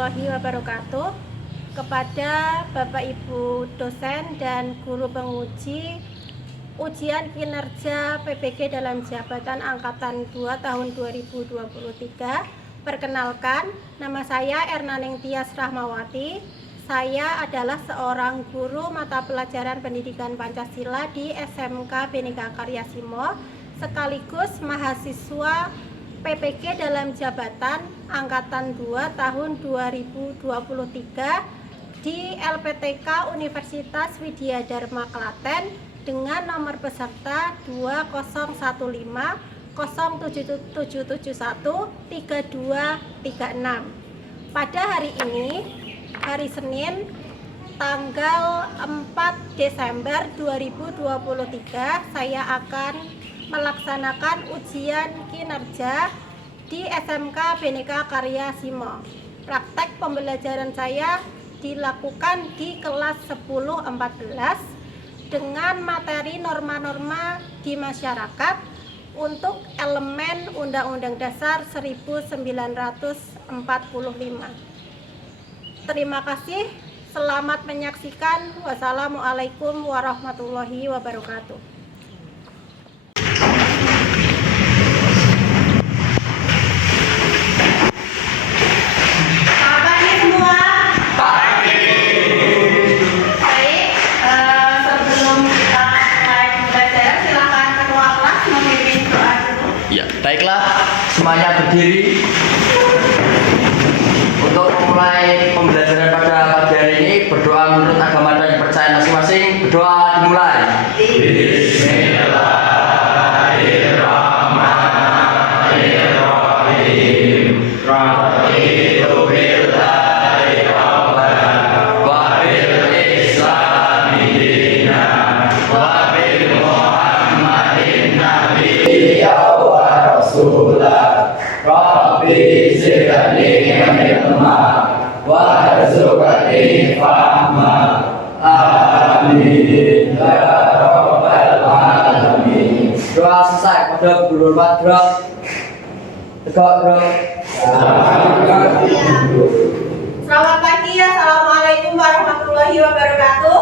warahmatullahi wabarakatuh. Kepada Bapak Ibu dosen dan guru penguji ujian kinerja PPG dalam jabatan angkatan 2 tahun 2023. Perkenalkan, nama saya Ernaning Tias Rahmawati. Saya adalah seorang guru mata pelajaran pendidikan Pancasila di SMK Bhinneka Karya Simo, sekaligus mahasiswa PPG dalam jabatan angkatan 2 tahun 2023 di LPTK Universitas Widya Dharma Klaten dengan nomor peserta 201507713236. Pada hari ini, hari Senin, tanggal 4 Desember 2023, saya akan melaksanakan ujian kinerja di SMK Bhinneka Karya Simo. Praktek pembelajaran saya dilakukan di kelas 10-14 dengan materi norma-norma di masyarakat untuk elemen Undang-Undang Dasar 1945. Terima kasih, selamat menyaksikan. Wassalamualaikum warahmatullahi wabarakatuh. Baiklah, semuanya berdiri untuk memulai pembelajaran pada pagi hari ini. Berdoa menurut agama dan kepercayaan masing-masing. Berdoa dimulai. Bismillahirrahmanirrahim. Rabbi zidni ilma warzuqni fahma. Amin ya rabbal alamin. Doa selesai. Pada guru hormat gerak. Tegak gerak. Selamat pagi, assalamualaikum warahmatullahi wabarakatuh.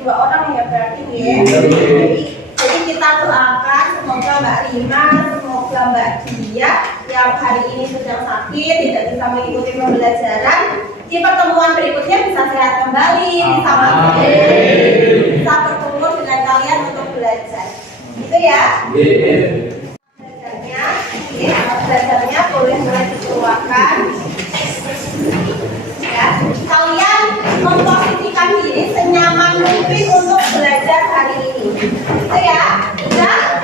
Dua orang ya berarti ya. Jadi kita doakan semoga Mbak Rima, semoga Mbak Dia yang hari ini sedang sakit tidak bisa mengikuti pembelajaran, di pertemuan berikutnya bisa sehat kembali, bisa bisa bertemu dengan kalian untuk belajar. Gitu ya. Belajarnya boleh dikeluarkan. Ya, kalian memposisikan diri senyaman mungkin untuk belajar hari ini. Gitu ya. Sudah?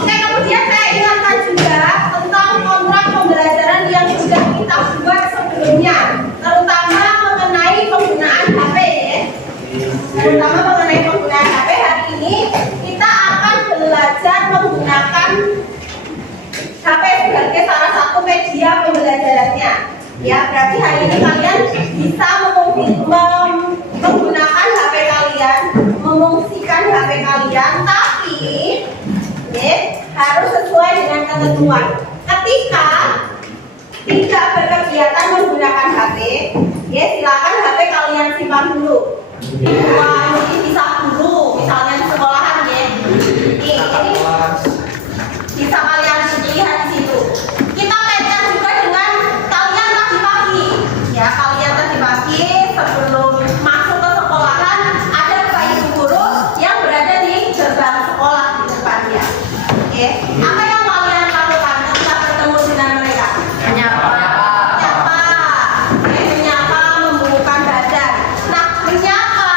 Oke, kemudian saya ingatkan juga tentang kontrak pembelajaran yang sudah kita buat sebelumnya, terutama mengenai penggunaan HP ya. Terutama mengenai penggunaan HP hari ini kita akan belajar menggunakan HP sebagai salah satu media pembelajarannya. Ya, berarti hari ini kalian bisa menggunakan HP kalian, memungsikan HP kalian, tapi harus sesuai dengan ketentuan. Ketika tidak berkegiatan menggunakan HP, silakan HP kalian simpan dulu. Mungkin bisa dulu, misalnya di sekolahan ini bisa kalian lihat di situ. Kita kaitkan juga dengan kalian tadi pagi. Ya, kalian tadi pagi sebelum masuk ke sekolahan ada Bapak Ibu guru yang berada di gerbang sekolah di depannya. Apa yang kalian lakukan ketika bertemu dengan mereka? Menyapa, menyapa, membungkukkan badan. Nah, menyapa,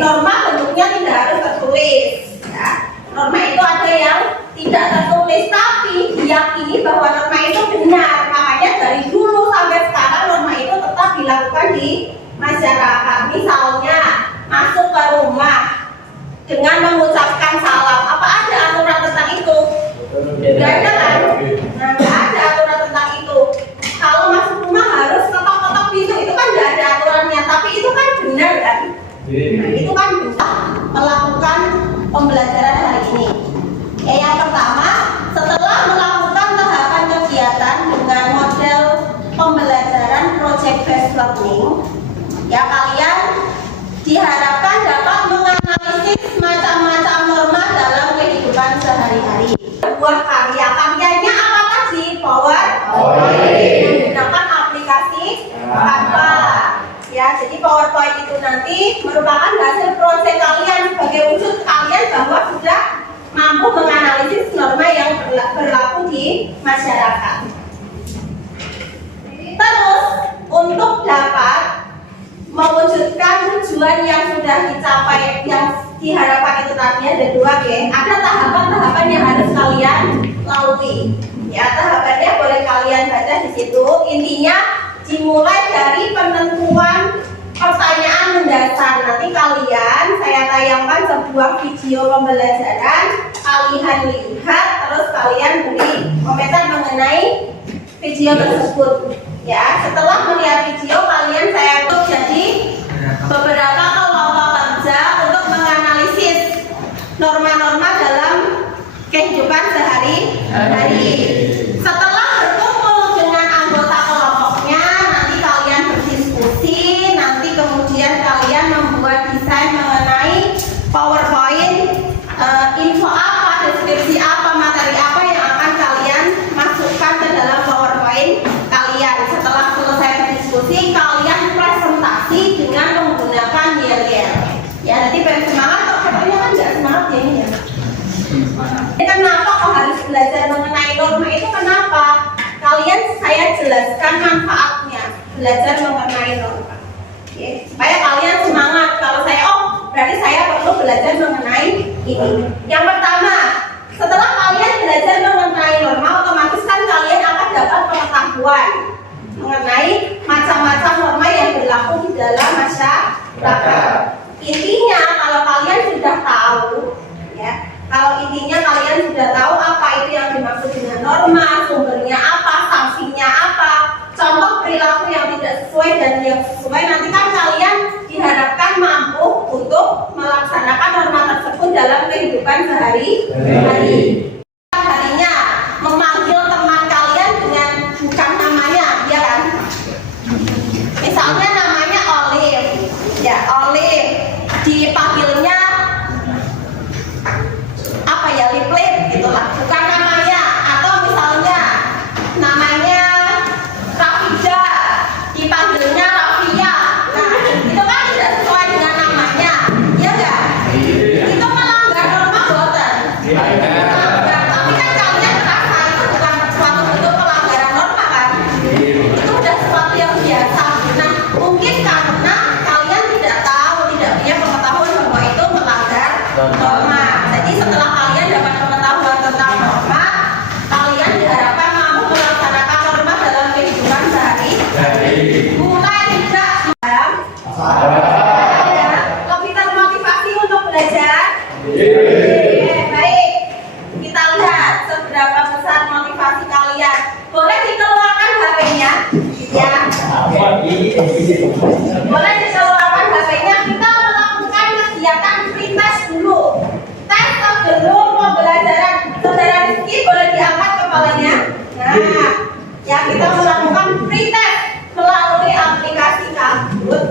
norma bentuknya tidak harus tertulis. Ya. Norma itu ada yang tidak tertulis, tapi diyakini bahwa norma itu benar. Makanya dari dulu sampai sekarang norma itu tetap dilakukan di masyarakat. Misalnya masuk ke rumah dengan mengucapkan salam. Apa ada aturan tentang itu? Tidak ada kan? Nah, tidak ada aturan tentang itu. Kalau masuk rumah harus ketok-ketok pintu, itu kan tidak ada aturannya. Tapi itu kan benar kan? Nah, itu kan bisa melakukan pembelajaran hari ini. Yang pertama, setelah melakukan tahapan kegiatan dengan model pembelajaran project based learning, ya kalian diharapkan dapat menganalisis macam-macam norma dalam kehidupan sehari-hari. Sebuah karyanya apa tadi? PowerPoint. Menggunakan aplikasi Canva. Ya, jadi PowerPoint itu nanti merupakan hasil proyek kalian sebagai wujud kalian bahwa sudah mampu menganalisis norma yang berlaku di masyarakat. Terus, untuk dapat mewujudkan tujuan yang sudah dicapai, yang diharapkan itu tadi ada dua, ada tahapan-tahapan yang harus kalian lalui. Ya, tahapannya boleh kalian baca di situ. Intinya dimulai dari penentuan pertanyaan mendasar. Nanti kalian, saya tayangkan sebuah video pembelajaran, kalian lihat, terus kalian beri komentar mengenai video tersebut. Ya, setelah melihat video, kalian saya untuk jadi beberapa kelompok kerja untuk menganalisis norma-norma dalam kehidupan sehari-hari. Setelah berkumpul dengan anggota kelompoknya, nanti kalian berdiskusi, nanti kemudian kalian membuat desain mengenai PowerPoint, info apa, deskripsi apa, materi apa yang akan kalian masukkan ke dalam PowerPoint kalian. Setelah selesai berdiskusi, kalian presentasi dengan menggunakan yel-yel. Ya, nanti pengen semangat kok, katanya kan nggak semangat ya ini ya. Kenapa kok harus belajar mengenai norma itu? Kenapa? Kalian saya jelaskan manfaatnya belajar mengenai norma. Oke, supaya kalian semangat. Kalau saya, berarti saya perlu belajar mengenai ini. Yang pertama, setelah kalian belajar mengenai norma, otomatis kan kalian akan dapat pengetahuan mengenai macam-macam norma yang berlaku di dalam masyarakat. Intinya, kalau kalian sudah tahu, ya, kalau intinya kalian sudah tahu apa itu yang dimaksud dengan norma, sumbernya apa, sanksinya apa, contoh perilaku yang tidak sesuai dan yang sesuai, nanti kan kalian diharapkan mampu untuk melaksanakan norma tersebut dalam kehidupan sehari-hari. Harinya memanggil teman kalian dengan bukan namanya, ya kan? Misalnya namanya Olive, ya Olive, dipanggilnya apa ya, Lip gitulah, bukan namanya. Atau misalnya namanya Rafida, dipanggilnya Rafia. Nah, itu kan tidak sesuai dengan namanya, ya enggak? Itu melanggar norma boten. Melanggar, tapi kan kalian merasa itu bukan suatu bentuk pelanggaran norma kan? Itu udah sesuatu yang biasa. Nah, mungkin karena kalian tidak tahu, tidak punya pengetahuan bahwa itu melanggar norma. Jadi setelah kalian dapat pengetahuan tentang norma, kalian diharapkan mampu melaksanakan norma dalam kehidupan sehari-hari. Mulai tidak lebih termotivasi untuk belajar. Baik, kita lihat seberapa besar motivasi kalian. Boleh dikeluarkan HP-nya, ya. Boleh dikeluarkan HP-nya. Kita melakukan kegiatan free test dulu. Tes sebelum pembelajaran. Saudara Rizky boleh diangkat kepalanya. Nah, ya, kita melakukan free test melalui aplikasi Kahoot.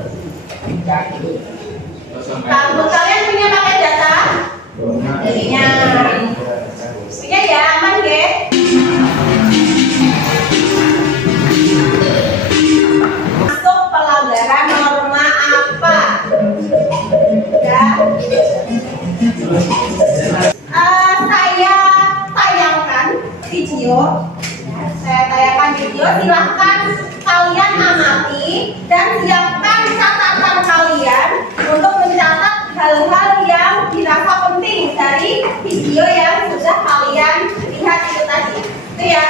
Kahoot kalian punya pakai data? Jadinya punya ya, aman ya? Masuk pelanggaran norma apa? Ya. Saya tayangkan video. Saya tayangkan video. Silahkan kalian amati dan siapkan catatan kalian untuk mencatat hal-hal yang dirasa penting dari video yang sudah kalian lihat itu tadi. Itu ya.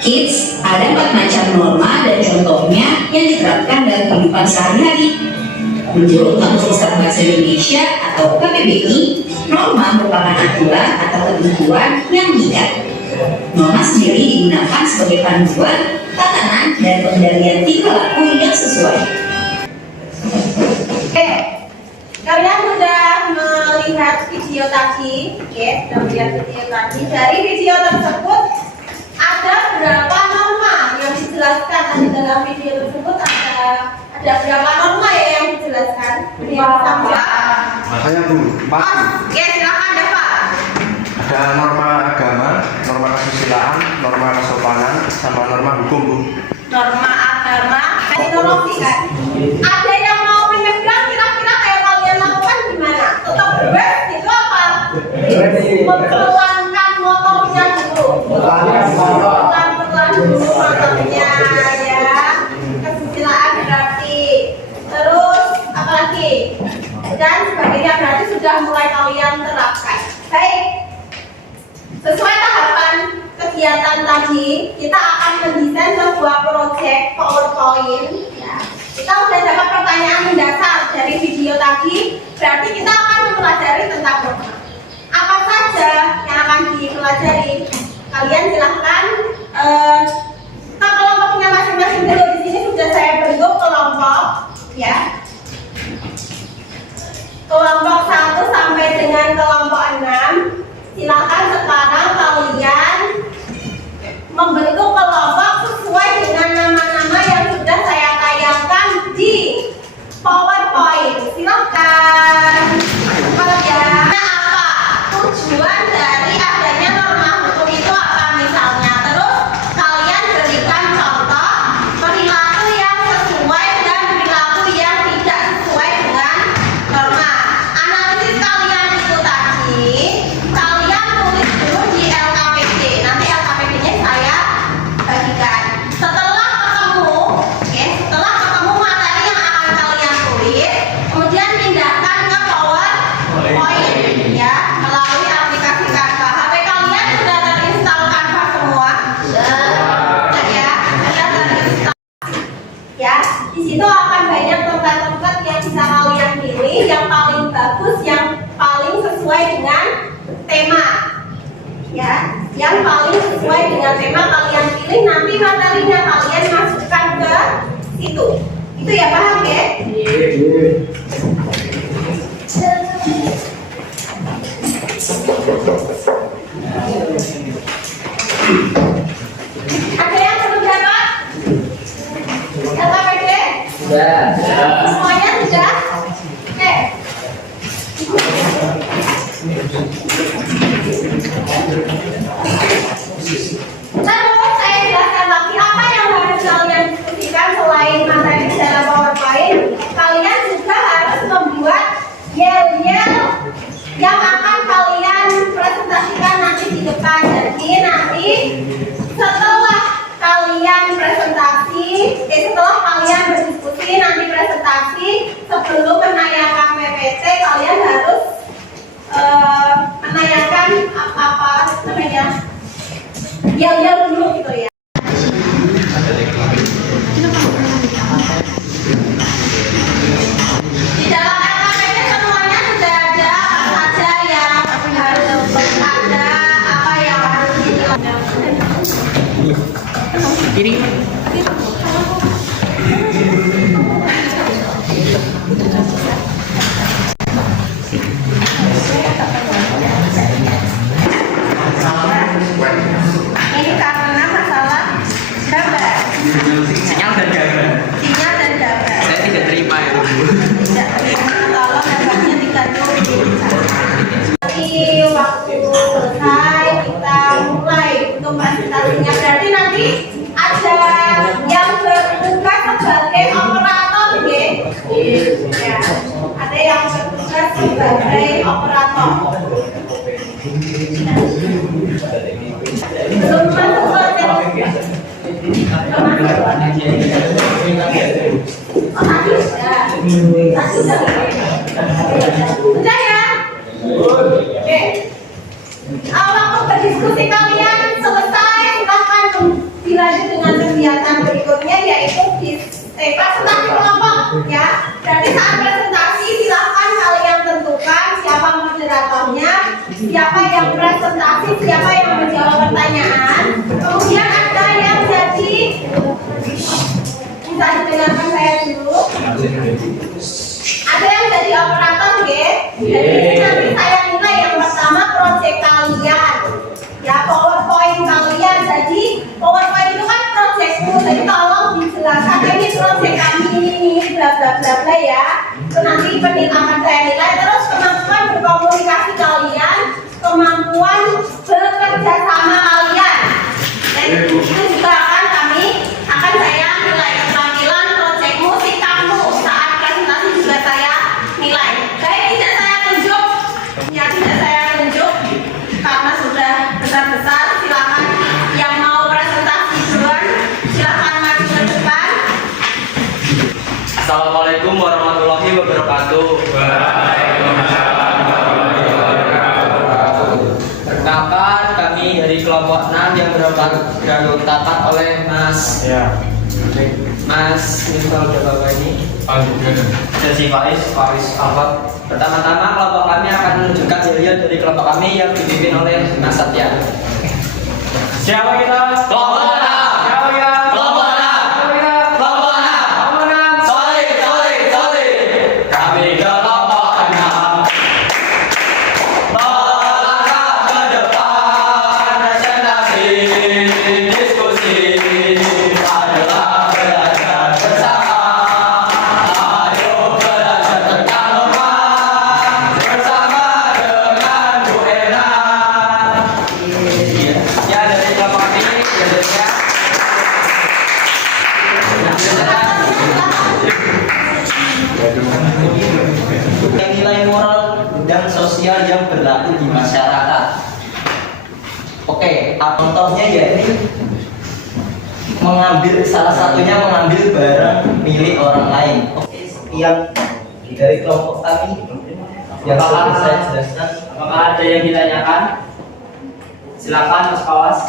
Kids, ada 4 macam norma dan contohnya yang diterapkan dalam kehidupan sehari-hari. Menurut Kamus Besar Bahasa Indonesia atau KBBI, norma merupakan aturan atau ketentuan yang mengikat. Norma sendiri digunakan sebagai panduan, tatanan, dan pengendalian tingkah laku yang sesuai. Oke, kalian sudah melihat video tadi, sudah melihat video tadi. Dari video tersebut ada berapa norma yang dijelaskan di dalam video tersebut? Ada berapa norma ya yang dijelaskan? Saya dulu, Pak. Oke, silakan ya Pak. Ada norma agama, norma kesusilaan, norma kesopanan, sama norma hukum, Bu. Norma agama, teknologi kan? Ada yang mau menyeberang kira-kira kayak kalian lakukan gimana? Tetap bebas gitu apa? Memperlankan motornya dulu. Pelan-pelan dulu motornya ya. Kesusilaan berarti. Terus apa lagi? Dan sebagainya berarti sudah mulai kalian terapkan. Baik. Sesuai tahapan kegiatan tadi, kita akan mendesain sebuah proyek PowerPoint. Ya. Kita sudah dapat pertanyaan mendasar dari video tadi, berarti kita akan mempelajari tentang norma. Apa saja yang akan dipelajari? Kalian silahkan ke kelompoknya masing-masing dulu. Di sini sudah saya bentuk kelompok, ya. Kelompok 1 sampai dengan kelompok 6. Silakan sekarang kalian membentuk kelompok sesuai dengan nama-nama yang sudah saya tayangkan di PowerPoint. Silakan. Kalian apa tujuan dari adanya norma hukum itu apa misalnya? Terus kalian berikan contoh perilaku yang sesuai dan perilaku yang tidak sesuai dengan norma. Analisis kalian itu tadi kalian tulis dulu di LKPD. Nanti LKPD-nya saya bagikan. Setelah ketemu, setelah ketemu materi yang akan kalian tulis, kemudian pindahkan ke PowerPoint ya melalui aplikasi Canva. HP kalian sudah terinstall Canva semua? Sudah ya, sudah terinstall. Ya, di situ akan banyak tempat-tempat yang bisa kalian pilih yang paling bagus, yang paling sesuai dengan tema. Ya, yang paling sesuai dengan tema kalian pilih, nanti materinya kalian masukkan ke situ. Itu ya, paham ya? Ada yang belum dapat? LKPD? Sudah. Semuanya sudah? Oke. Terus saya jelaskan lagi apa yang harus kalian diskusikan selain materi dalam PowerPoint. Kalian juga harus membuat yel-yel yang akan kalian presentasikan nanti di depan. Jadi nanti setelah kalian presentasi, setelah kalian berdiskusi nanti presentasi, sebelum menayangkan PPT kalian harus menayangkan apa namanya yel-yel dulu gitu ya. Di dalam LKPD semuanya sudah ada apa saja yang harus ada, apa yang harus dilakukan. Ini karena masalah gambar. Sinyal dan gambar. Sinyal dan gambar. Saya tidak terima itu, Bu. Tidak terima kalau gambarnya dikandung di Nanti waktu selesai kita mulai untuk presentasinya. Berarti nanti ada Udah ya? Oke. Waktu berdiskusi kalian selesai, silahkan dilanjut dengan kegiatan berikutnya, yaitu presentasi kelompok ya. Jadi saat presentasi silahkan kalian tentukan siapa moderatornya, siapa yang presentasi, siapa yang menjawab pertanyaan. Kemudian ada yang jadi, bisa didengarkan saya dulu. Ada yang jadi operator ya. Jadi nanti saya nilai yang pertama proyek kalian. Ya, PowerPoint kalian. Jadi PowerPoint itu kan proyekku. Jadi tolong dijelaskan ini proyek kami ini bla bla bla bla ya. Itu nanti akan saya nilai. Terus kemampuan berkomunikasi kalian, kemampuan bekerja sama kalian. Dan itu juga akan saya nilai keterampilan proyekmu, sikapmu saat presentasi juga saya nilai. Baik, tidak saya tunjuk, ya tidak saya tunjuk karena sudah besar-besar. Silakan yang mau presentasi duluan, silakan maju ke depan. Assalamualaikum warahmatullahi wabarakatuh. Perkenalkan, kami dari kelompok 6 yang beranggotakan oleh Mas Misal Jawa ini. Sesi Faris Ahmad. Pertama-tama kelompok kami akan menunjukkan diri dari kelompok kami yang dipimpin oleh Mas Satya. Siapa kita? Kelompok 6. Siapa kita? Kelompok 6. Siapa kita? Kelompok 6. Kelompok 6. Solid. Kami kelompok 6. Melangkah ke depan, presentasi, diskusi adalah belajar bersama. Ayo belajar tentang norma bersama dengan Bu Ena. Ya, dari kelompok ini biasanya nilai moral dan sosial yang berlaku di masyarakat. Oke, contohnya yakni salah satunya mengambil barang milik orang lain. Oke, sekian dari kelompok kami yang sudah saya jelaskan. Apakah ada yang ditanyakan? Silakan Mas Fawas.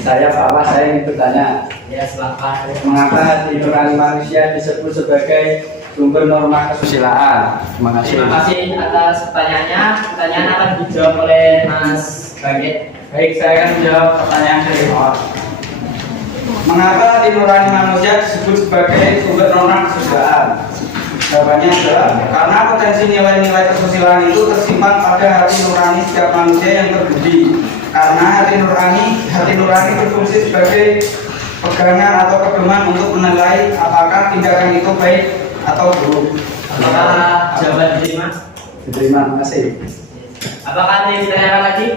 Saya ingin bertanya, Ya, silakan. mengapa hati nurani manusia disebut sebagai sumber norma kesusilaan? Terima kasih. Terima kasih atas pertanyaannya. Pertanyaan akan dijawab oleh Mas Bagit. Baik, saya akan menjawab pertanyaan dari awal. Mengapa hati nurani manusia disebut sebagai sumber norma kesusilaan? Jawabannya adalah karena potensi nilai-nilai kesusilaan itu tersimpan pada hati nurani setiap manusia yang berbudi. Karena hati nurani berfungsi sebagai pegangan atau pedoman untuk menilai apakah tindakan itu baik atau buruk. Apakah jawaban diterima? Terima kasih. Apakah ada yang ditanyakan lagi?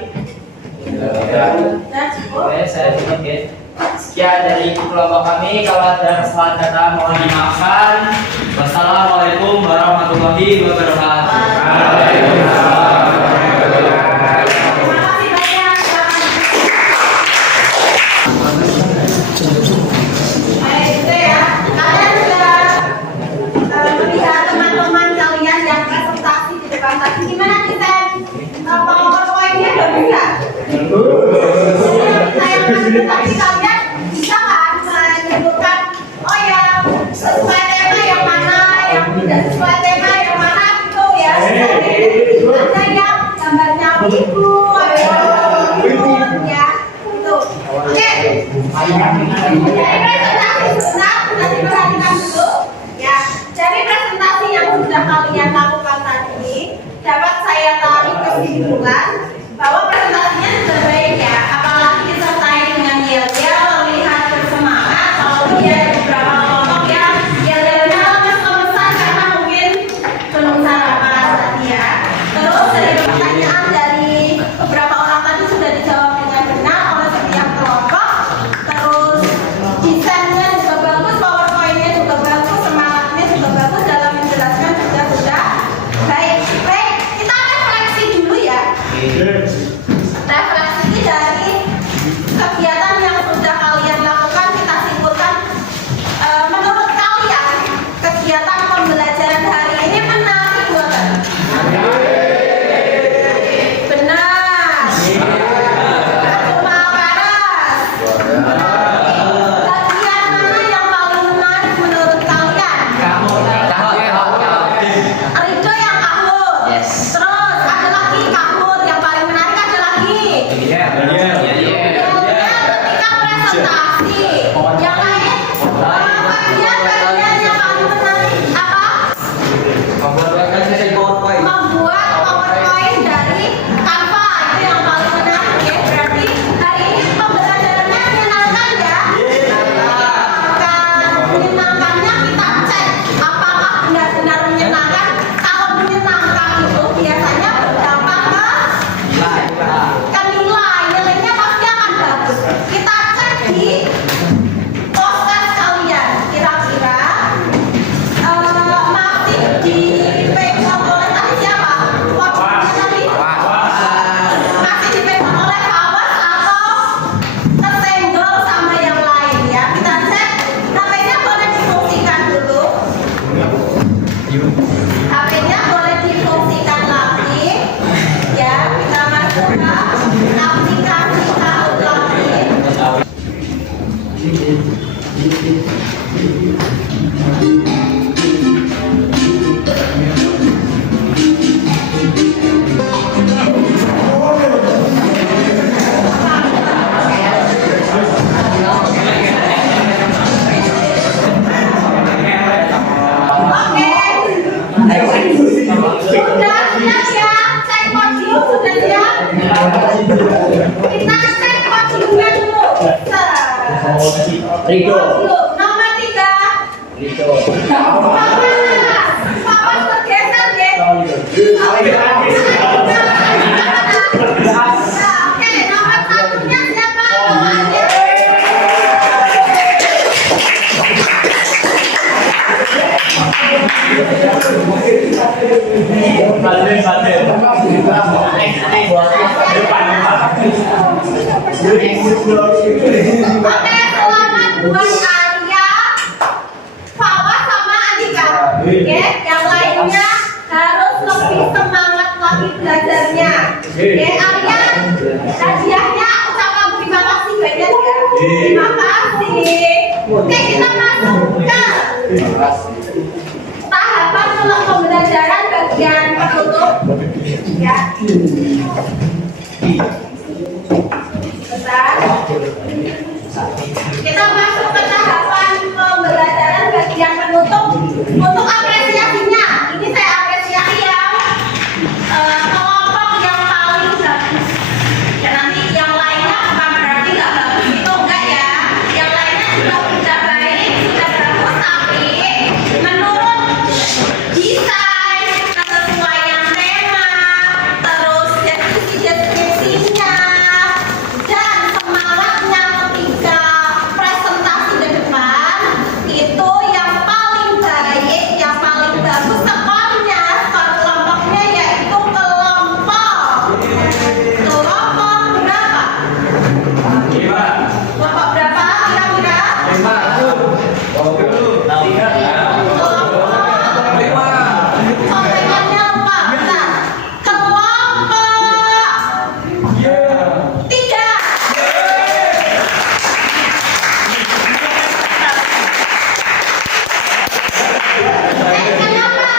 Sudah cukup. Oke, saya cukup ya. Sekian dari kelompok kami. Kalau ada kesalahan kata mohon dimaafkan. Wassalamualaikum warahmatullahi wabarakatuh. Terima kasih banyak. Baik, itu ya. Kalian sudah melihat teman-teman kalian yang presentasi di depan tadi. Gimana kita PowerPoint-nya udah bisa? Saya presentasi kalian bisa kan menyebutkan oh yang sesuai tema yang mana, yang tidak sesuai tema yang mana gitu ya. Ada yang gambarnya ibu, ada yang ibu ya. Itu. Oke. Jadi presentasi sudah diperhatikan dulu. Ya. Jadi presentasi yang sudah kalian lakukan tadi dapat saya tarik kesimpulan bahwa presentasinya sudah baik ya. Apalagi disertai dengan yel-yel, melihat bersemangat. Walaupun ya beberapa kelompok ya yel-yelnya lemes-lemesan karena mungkin belum sarapan tadi ya. Terus dari pertanyaan dari beberapa orang tadi sudah dijawab dengan benar oleh setiap kelompok. Terus desainnya juga bagus, PowerPoint-nya juga bagus, semangatnya juga bagus, dalam menjelaskan juga sudah baik. Baik, kita refleksi dulu ya. Ketika presentasi, yang lain bagian yang paling menarik apa? Membuat PowerPoint dari Canva, itu yang paling menarik ya. Berarti hari ini pembelajarannya menyenangkan ya? Menyenangkannya kita cek apakah benar-benar menyenangkan. Kalau menyenangkan itu biasanya berdampak ke nilai, nilainya pasti akan bagus. Kita cek di proses kalian, kira-kira masih dipegang oleh tadi siapa? Waktunya tadi masih dipegang oleh Fawas atau kesenggol sama yang lain ya? Kita cek, HP-nya boleh difungsikan dulu. HP-nya boleh difungsikan lagi ya. Kita masuk ke aplikasi Kahoot lagi. Oke. Sudah siap ya? Cek podium sudah siap? Kita cek podiumnya dulu. Podium nomor 3. Papas bergeser deh. Oke, nomor 1-nya siapa? Nomornya. Oke, selamat buat Arya, Fawas sama Andika. Oke, yang lainnya harus lebih semangat lagi belajarnya. Oke, Arya, hadiahnya ucapan terima kasih banyak ya. Terima kasih. Oke, kita masuk ke tahapan untuk pembelajaran bagian penutup ya. Bentar. Kita masuk ke tahapan pembelajaran bagian penutup. Untuk apresiasinya, ini saya apresiasi yang kelompok yang paling bagus. Ya nanti yang lainnya bukan berarti nggak bagus itu enggak ya. Yang lainnya juga sudah baik, sudah bagus, tapi menurut desain kesesuaian tema, terus deskripsinya, dan semangatnya ketika presentasi ke depan, itu yang paling baik, yang paling bagus skornya, skor kelompoknya yaitu kelompok berapa? Kelompok berapa kira-kira? Sorekannya lupa, bentar. Kelompok 3. Kenapa?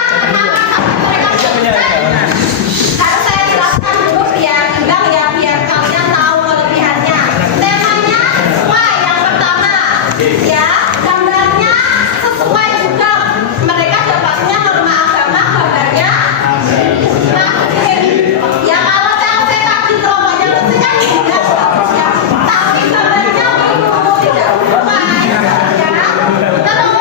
Harus saya jelaskan dulu biar enggak ya, biar kalian tahu kelebihannya. Temanya sesuai yang pertama, ya. Gambarnya sesuai juga. Mereka dapatnya norma agama, gambarnya masjid. Ya kalau TLC tadi kelompoknya masjid kan juga bagus ya. Tapi gambarnya bingung, tidak sesuai. Ya. Terus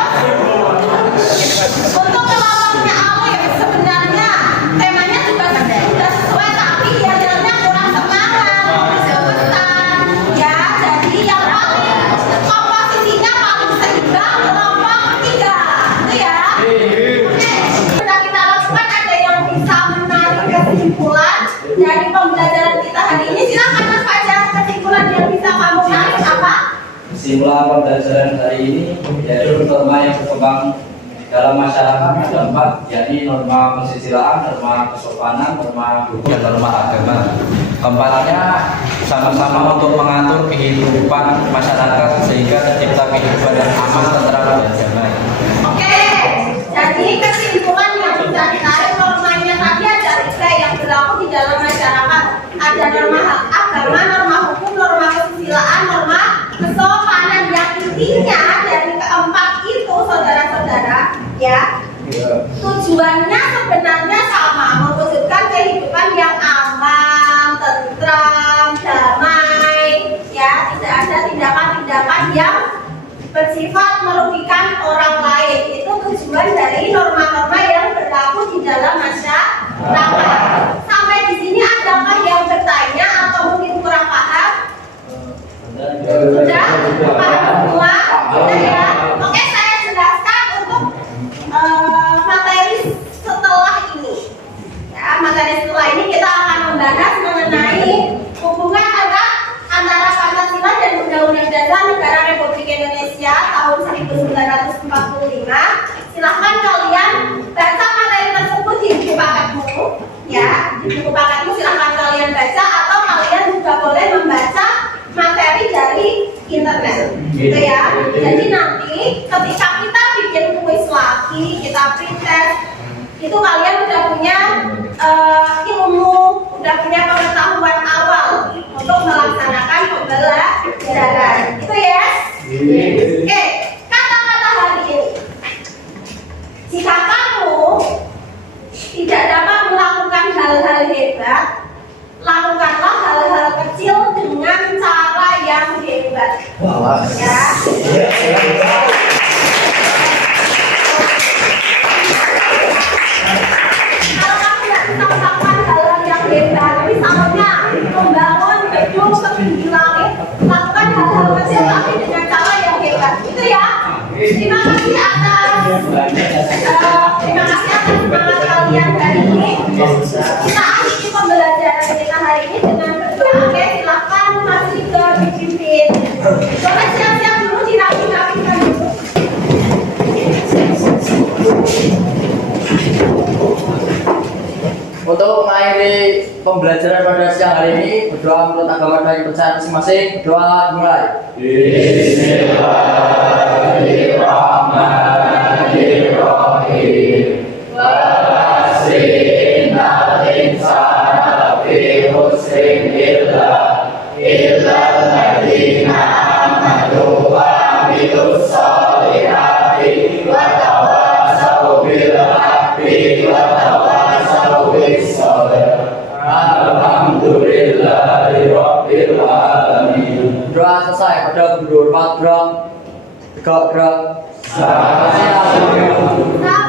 untuk kelompoknya Alif sebenarnya temanya juga sudah sesuai, tapi hasilnya kurang semangat, sebentar. Ya, jadi yang paling komposisinya paling seimbang kelompok 3, itu ya. Oke, sudah kita lakukan, ada yang bisa menarik kesimpulan dari pembelajaran kita hari ini. Silakan Mas Fajar, kesimpulan yang bisa kamu tarik apa? Kesimpulan pembelajaran hari ini yaitu norma yang berkembang dalam masyarakat ada 4, yakni norma kesusilaan, norma kesopanan, norma hukum, dan norma agama. Keempatnya sama-sama untuk mengatur kehidupan masyarakat sehingga tercipta kehidupan yang aman, tentram, dan damai. Oke, jadi kesimpulan yang bisa ditarik normanya tadi ada 3 yang berlaku di dalam masyarakat. Ada norma agama, norma hukum, gitu ya. Jadi nanti ketika kita bikin kuis lagi, kita pretest, itu kalian udah punya ilmu, udah punya pengetahuan awal untuk melaksanakan pembelajaran. Itu ya. Oke, kata-kata hari ini. Jika kamu tidak dapat melakukan hal-hal hebat, lakukanlah hal-hal kecil dengan cara yang hebat. Ya. Kalau kamu tidak bisa melakukan hal-hal yang hebat, misalnya membangun gedung setinggi langit, lakukan hal-hal kecil tapi dengan cara yang hebat. Itu ya. Terima kasih atas semangat kalian hari ini. Kita akhiri pembelajaran kita hari ini dengan berdoa. Oke, silakan Mas Riga dipimpin. Boleh siap-siap dulu, dirapi-rapikan dulu. Untuk mengakhiri pembelajaran pada siang hari ini, berdoa menurut agama dan kepercayaan masing-masing. Doa dimulai. Bismillahirrahmanirrahim. Wasinnal insana fi husrin illa alladziina amanu wa amilus solihati wa tawassaw bil haqqi wa tawassaw bis sabr. Alhamdulillahirabbil alamin. Doa selesai. Pada berhormat gerak. Selamat siang.